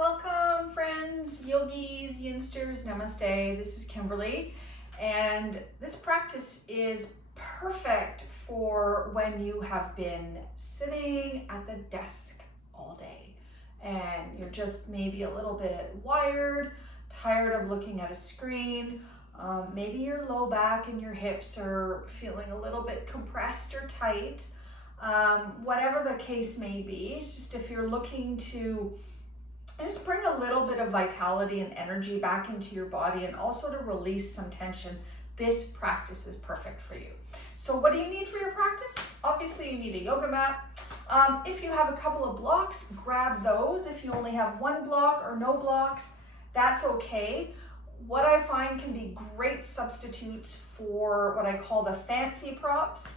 Welcome friends, yogis, yinsters, namaste. This is Kimberly, and this practice is perfect for when you have been sitting at the desk all day and you're just maybe a little bit wired, tired of looking at a screen. Maybe your low back and your hips are feeling a little bit compressed or tight. Whatever the case may be, it's just if you're looking to just bring a little bit of vitality and energy back into your body and also to release some tension, this practice is perfect for you. So what do you need for your practice? Obviously you need a yoga mat. If you have a couple of blocks, grab those. If you only have one block or no blocks, that's okay. What I find can be great substitutes for what I call the fancy props.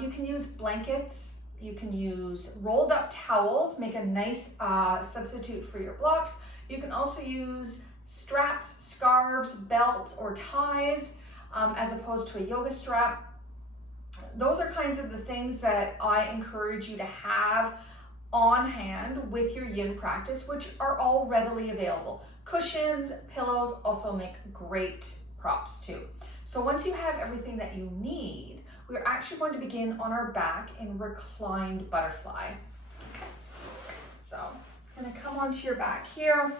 You can use blankets. You can use rolled up towels, make a nice substitute for your blocks. You can also use straps, scarves, belts, or ties as opposed to a yoga strap. Those are kinds of the things that I encourage you to have on hand with your yin practice, which are all readily available. Cushions, pillows also make great props too. So once you have everything that you need, we're actually going to begin on our back in reclined butterfly. Okay. So I'm going to come onto your back here.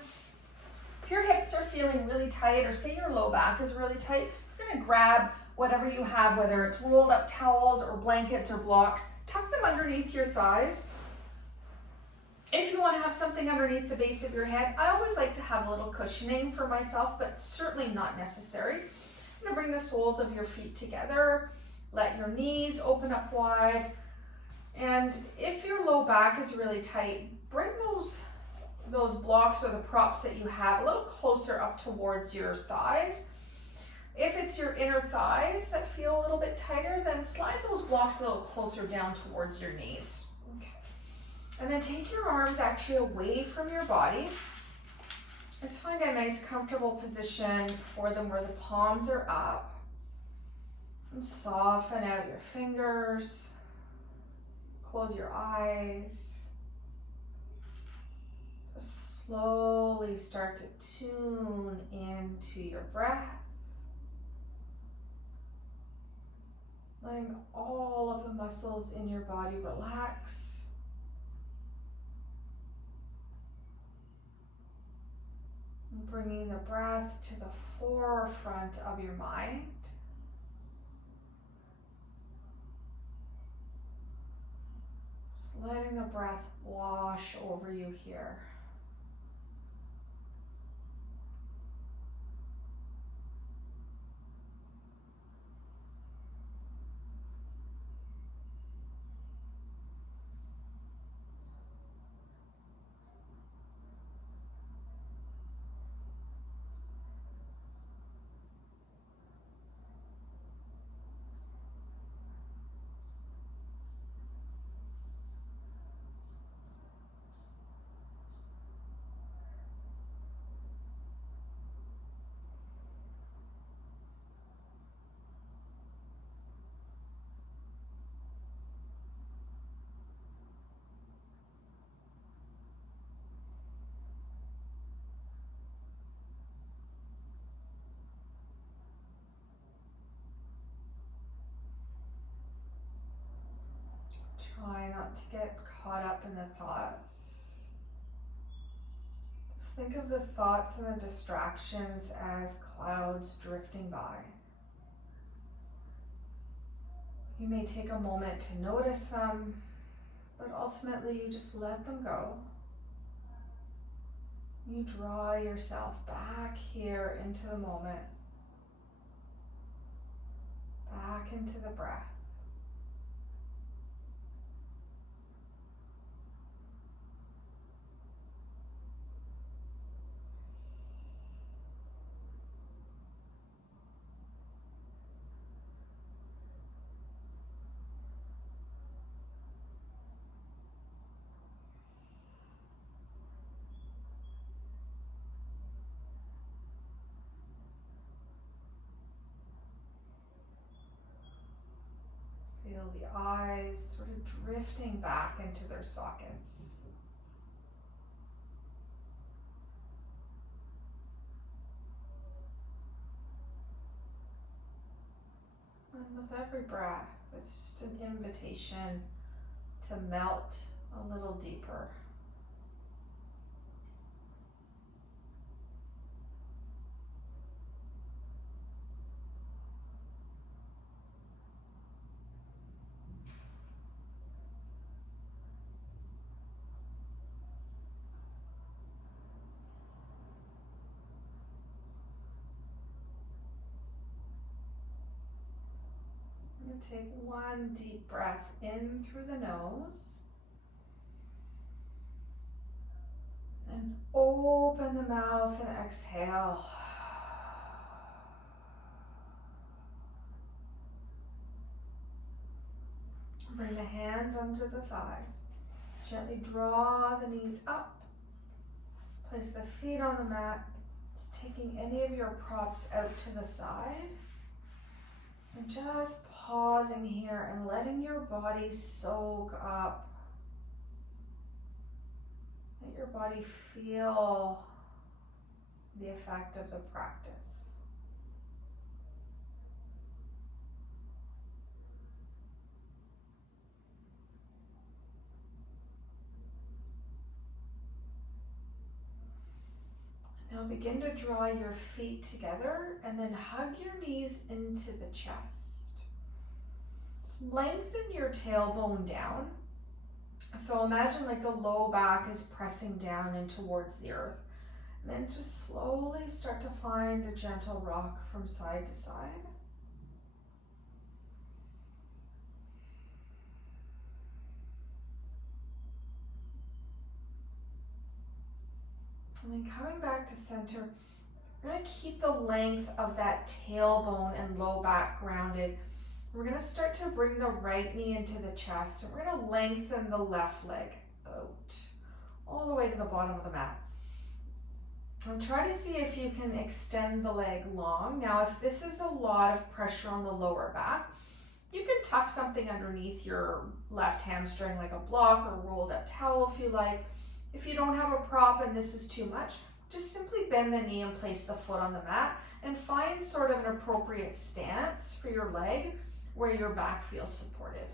If your hips are feeling really tight, or say your low back is really tight, you're going to grab whatever you have, whether it's rolled up towels or blankets or blocks, tuck them underneath your thighs. If you want to have something underneath the base of your head, I always like to have a little cushioning for myself, but certainly not necessary. I'm going to bring the soles of your feet together. Let your knees open up wide. And if your low back is really tight, bring those blocks or the props that you have a little closer up towards your thighs. If it's your inner thighs that feel a little bit tighter, then slide those blocks a little closer down towards your knees. Okay. And then take your arms actually away from your body. Just find a nice comfortable position for them where the palms are up. And soften out your fingers. Close your eyes. Just slowly start to tune into your breath. Letting all of the muscles in your body relax. And bringing the breath to the forefront of your mind. Letting the breath wash over you here. Try not to get caught up in the thoughts. Just think of the thoughts and the distractions as clouds drifting by. You may take a moment to notice them, but ultimately you just let them go. You draw yourself back here into the moment, back into the breath. Feel the eyes sort of drifting back into their sockets. And with every breath, it's just an invitation to melt a little deeper. I'm going to take one deep breath in through the nose. And open the mouth and exhale. Bring the hands under the thighs. Gently draw the knees up. Place the feet on the mat. Just taking any of your props out to the side. And just pausing here and letting your body soak up. Let your body feel the effect of the practice. Now begin to draw your feet together and then hug your knees into the chest. Just lengthen your tailbone down. So imagine like the low back is pressing down in towards the earth. And then just slowly start to find a gentle rock from side to side. And then coming back to center, we're going to keep the length of that tailbone and low back grounded. We're going to start to bring the right knee into the chest, and we're going to lengthen the left leg out all the way to the bottom of the mat. And try to see if you can extend the leg long. Now, if this is a lot of pressure on the lower back, you can tuck something underneath your left hamstring like a block or rolled up towel if you like. If you don't have a prop and this is too much, just simply bend the knee and place the foot on the mat and find sort of an appropriate stance for your leg where your back feels supported.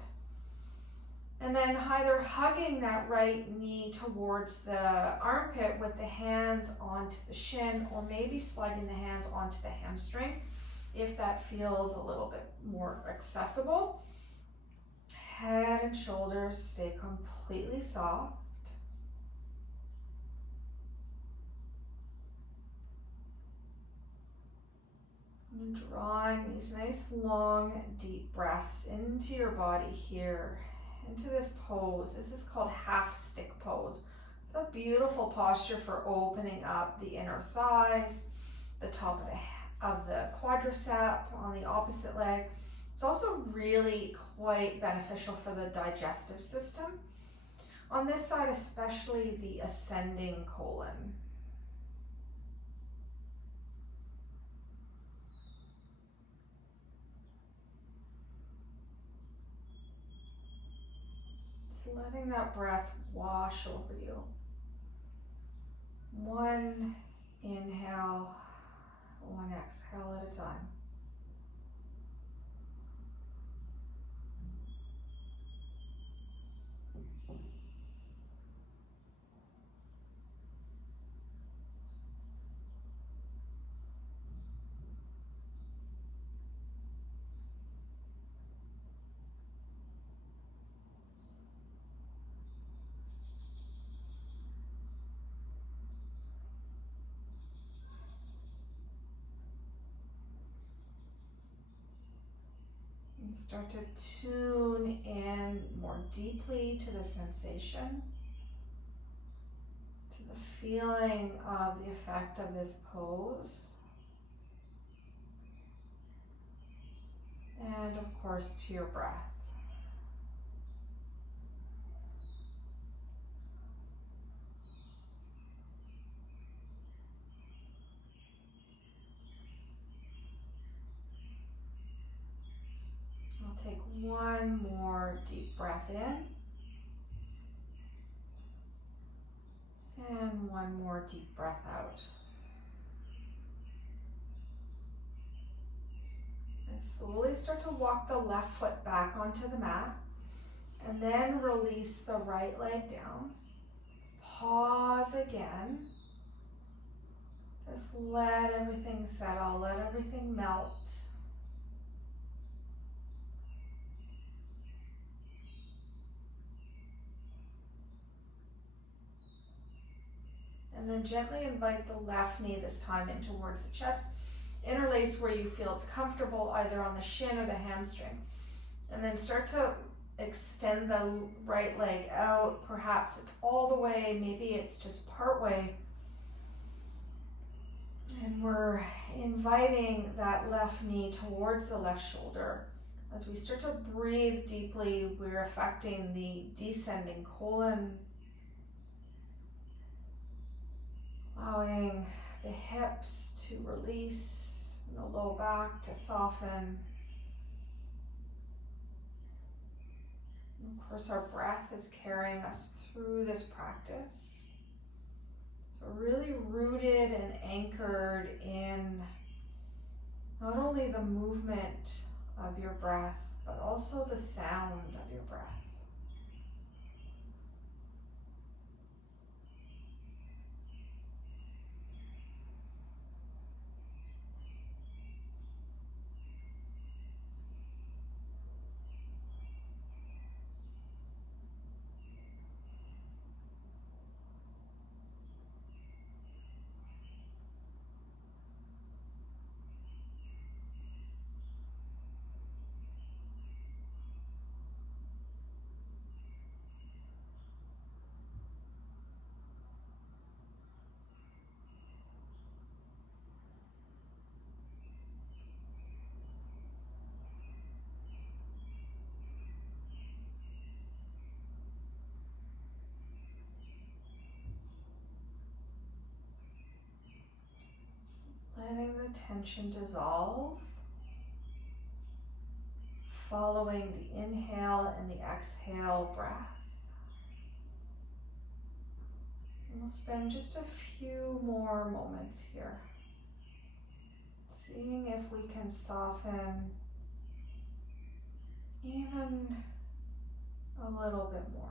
And then either hugging that right knee towards the armpit with the hands onto the shin, or maybe sliding the hands onto the hamstring if that feels a little bit more accessible. Head and shoulders stay completely soft. And drawing these nice long deep breaths into your body here, into this pose. This is called half stick pose. It's a beautiful posture for opening up the inner thighs, the top of the quadricep on the opposite leg. It's also really quite beneficial for the digestive system. On this side, especially the ascending colon. Letting that breath wash over you. One inhale, one exhale at a time. And start to tune in more deeply to the sensation, to the feeling of the effect of this pose. And of course, to your breath. I'll take one more deep breath in. And one more deep breath out. And slowly start to walk the left foot back onto the mat. And then release the right leg down. Pause again. Just let everything settle, let everything melt. And then gently invite the left knee this time in towards the chest. Interlace where you feel it's comfortable, either on the shin or the hamstring. And then start to extend the right leg out. Perhaps it's all the way, maybe it's just part way. And we're inviting that left knee towards the left shoulder. As we start to breathe deeply, we're affecting the descending colon, allowing the hips to release, and the low back to soften. And of course, our breath is carrying us through this practice. So really rooted and anchored in not only the movement of your breath, but also the sound of your breath. Letting the tension dissolve, following the inhale and the exhale breath. And we'll spend just a few more moments here, seeing if we can soften even a little bit more.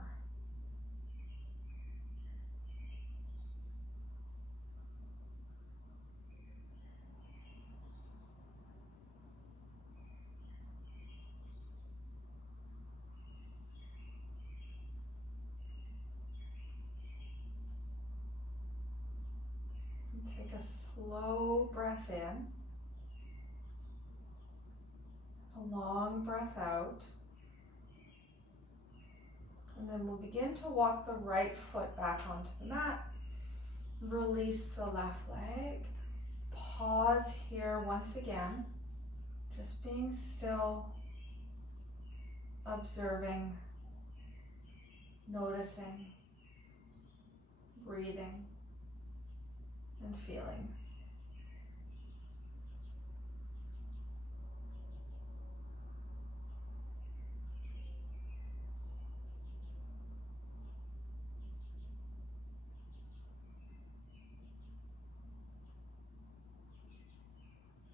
Take a slow breath in, a long breath out, and then we'll begin to walk the right foot back onto the mat. Release the left leg. Pause here once again, just being still, observing, noticing, breathing, and feeling.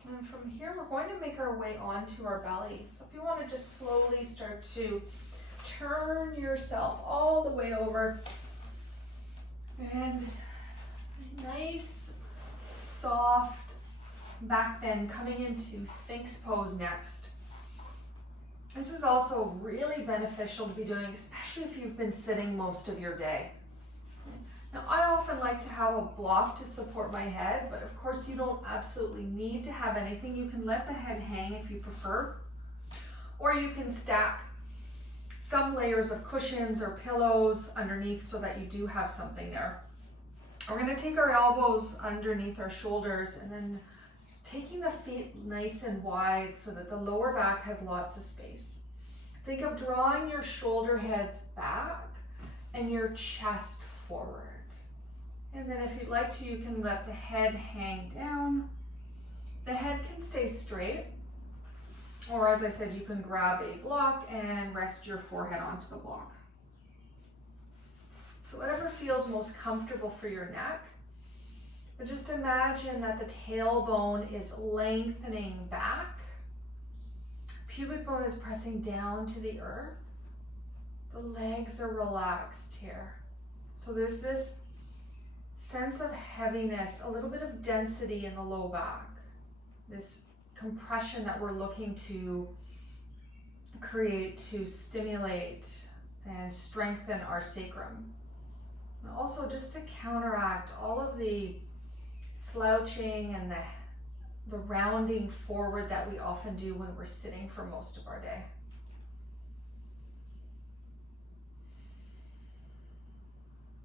And from here, we're going to make our way onto our belly. So if you want to just slowly start to turn yourself all the way over, and nice, soft back bend coming into Sphinx pose next. This is also really beneficial to be doing, especially if you've been sitting most of your day. Now, I often like to have a block to support my head, but of course you don't absolutely need to have anything. You can let the head hang if you prefer, or you can stack some layers of cushions or pillows underneath so that you do have something there. We're going to take our elbows underneath our shoulders and then just taking the feet nice and wide so that the lower back has lots of space. Think of drawing your shoulder heads back and your chest forward. And then if you'd like to, you can let the head hang down. The head can stay straight, or as I said, you can grab a block and rest your forehead onto the block. So whatever feels most comfortable for your neck. But just imagine that the tailbone is lengthening back Pubic bone is pressing down to the earth. The legs are relaxed here. So there's this sense of heaviness, a little bit of density in the low back. This compression that we're looking to create to stimulate and strengthen our sacrum. And also just to counteract all of the slouching and the rounding forward that we often do when we're sitting for most of our day.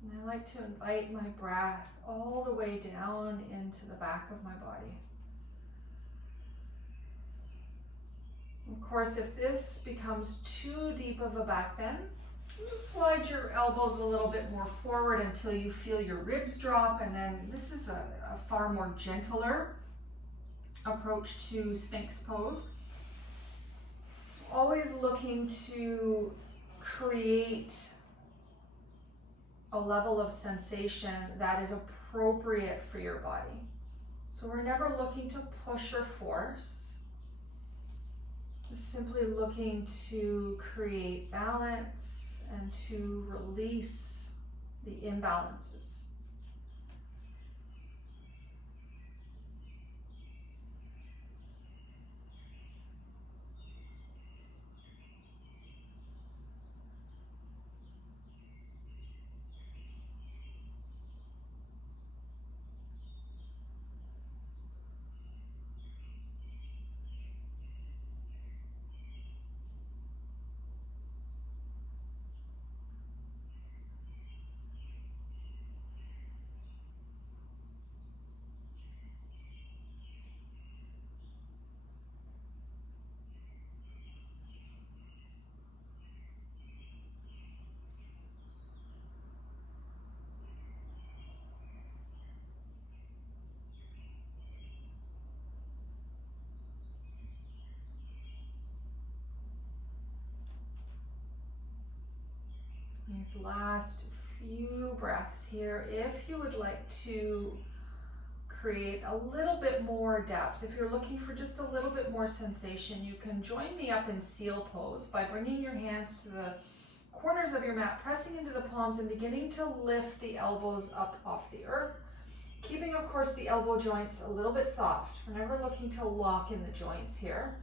And I like to invite my breath all the way down into the back of my body. Of course, if this becomes too deep of a back bend, just slide your elbows a little bit more forward until you feel your ribs drop, and then this is a far more gentler approach to Sphinx pose. So always looking to create a level of sensation that is appropriate for your body. So we're never looking to push or force. Simply looking to create balance and to release the imbalances. These last few breaths here, if you would like to create a little bit more depth, if you're looking for just a little bit more sensation, you can join me up in seal pose by bringing your hands to the corners of your mat, pressing into the palms and beginning to lift the elbows up off the earth, keeping, of course, the elbow joints a little bit soft. We're never looking to lock in the joints here.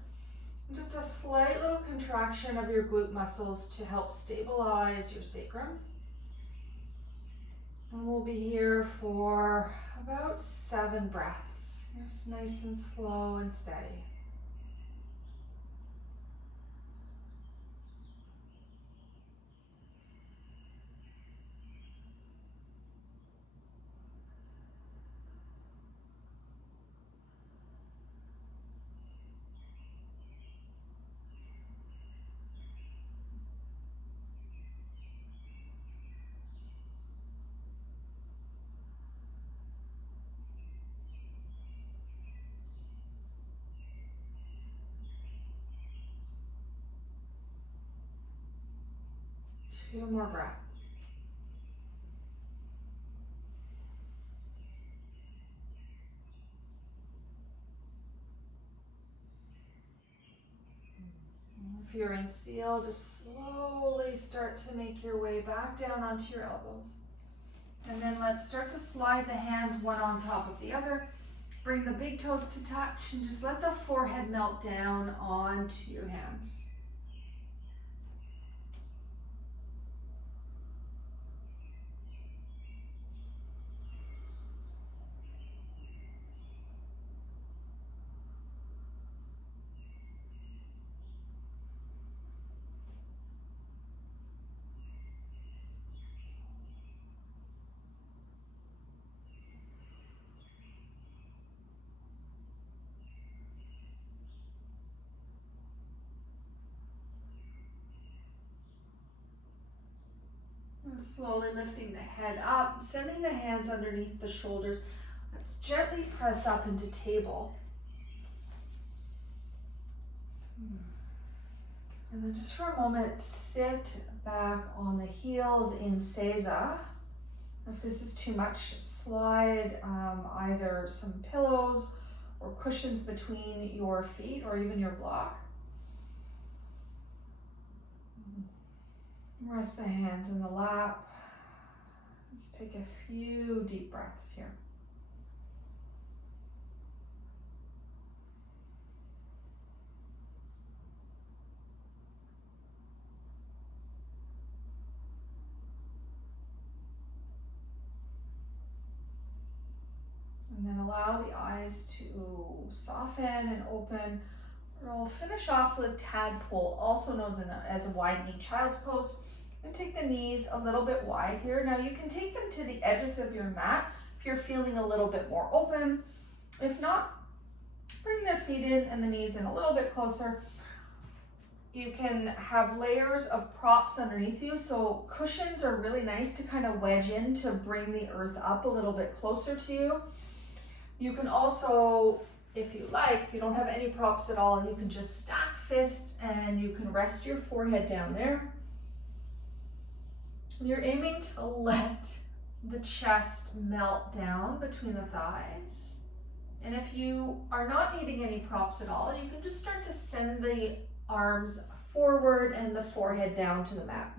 Just a slight little contraction of your glute muscles to help stabilize your sacrum. And we'll be here for about 7 breaths. Just nice and slow and steady. Two more breaths. If you're in seal, just slowly start to make your way back down onto your elbows. And then let's start to slide the hands one on top of the other. Bring the big toes to touch and just let the forehead melt down onto your hands. Slowly lifting the head up, sending the hands underneath the shoulders. Let's gently press up into table. And then just for a moment, sit back on the heels in Seiza. If this is too much, slide either some pillows or cushions between your feet or even your block. Rest the hands in the lap. Let's take a few deep breaths here. And then allow the eyes to soften and open. We'll finish off with tadpole, also known as a wide knee child's pose. And take the knees a little bit wide here. Now you can take them to the edges of your mat if you're feeling a little bit more open. If not, bring the feet in and the knees in a little bit closer. You can have layers of props underneath you. So cushions are really nice to kind of wedge in to bring the earth up a little bit closer to you. You can also, if you like, if you don't have any props at all, you can just stack fists and you can rest your forehead down there. You're aiming to let the chest melt down between the thighs. And if you are not needing any props at all, you can just start to send the arms forward and the forehead down to the mat.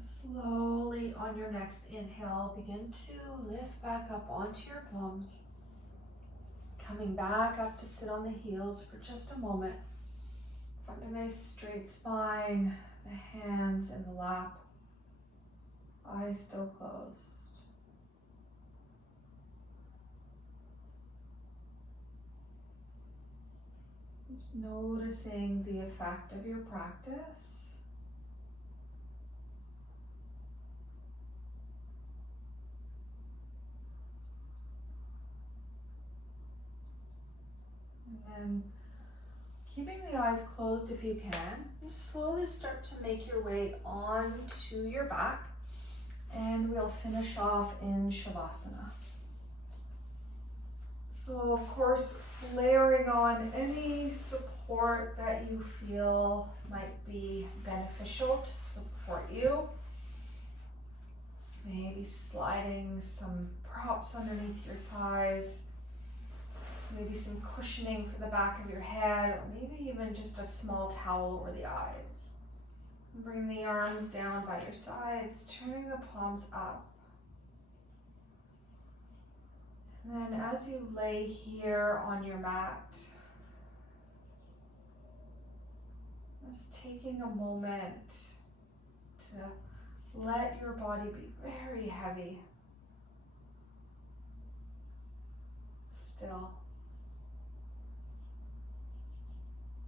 Slowly on your next inhale, begin to lift back up onto your palms. Coming back up to sit on the heels for just a moment. Find a nice straight spine, the hands in the lap, eyes still closed. Just noticing the effect of your practice. And keeping the eyes closed if you can, you slowly start to make your way onto your back, and we'll finish off in Shavasana. So of course, layering on any support that you feel might be beneficial to support you. Maybe sliding some props underneath your thighs. Maybe some cushioning for the back of your head, or maybe even just a small towel over the eyes. Bring the arms down by your sides, turning the palms up. And then as you lay here on your mat, Just taking a moment to let your body be very heavy. Still.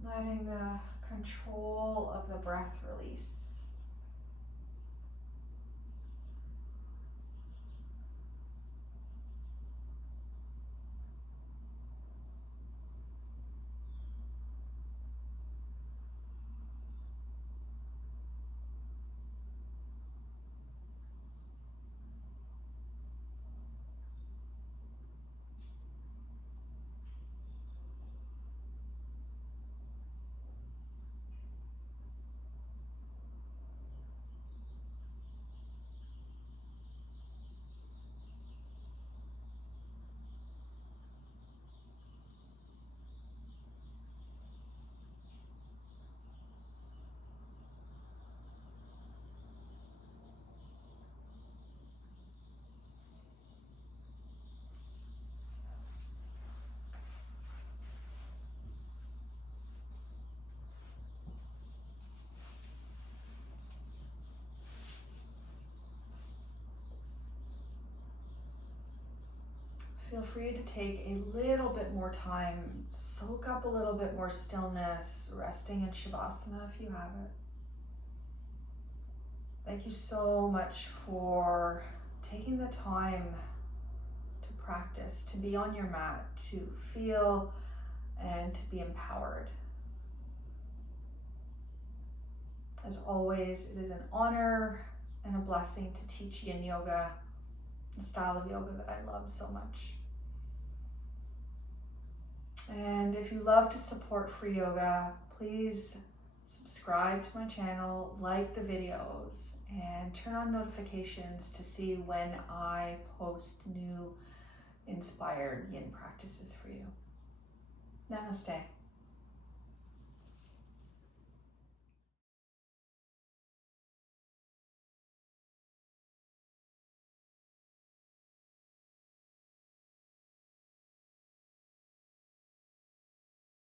Letting the control of the breath release. Feel free to take a little bit more time, soak up a little bit more stillness, resting in Shavasana if you have it. Thank you so much for taking the time to practice, to be on your mat, to feel and to be empowered. As always, it is an honor and a blessing to teach Yin Yoga, the style of yoga that I love so much. And if you love to support free yoga, please subscribe to my channel, like the videos, and turn on notifications to see when I post new inspired yin practices for you. Namaste.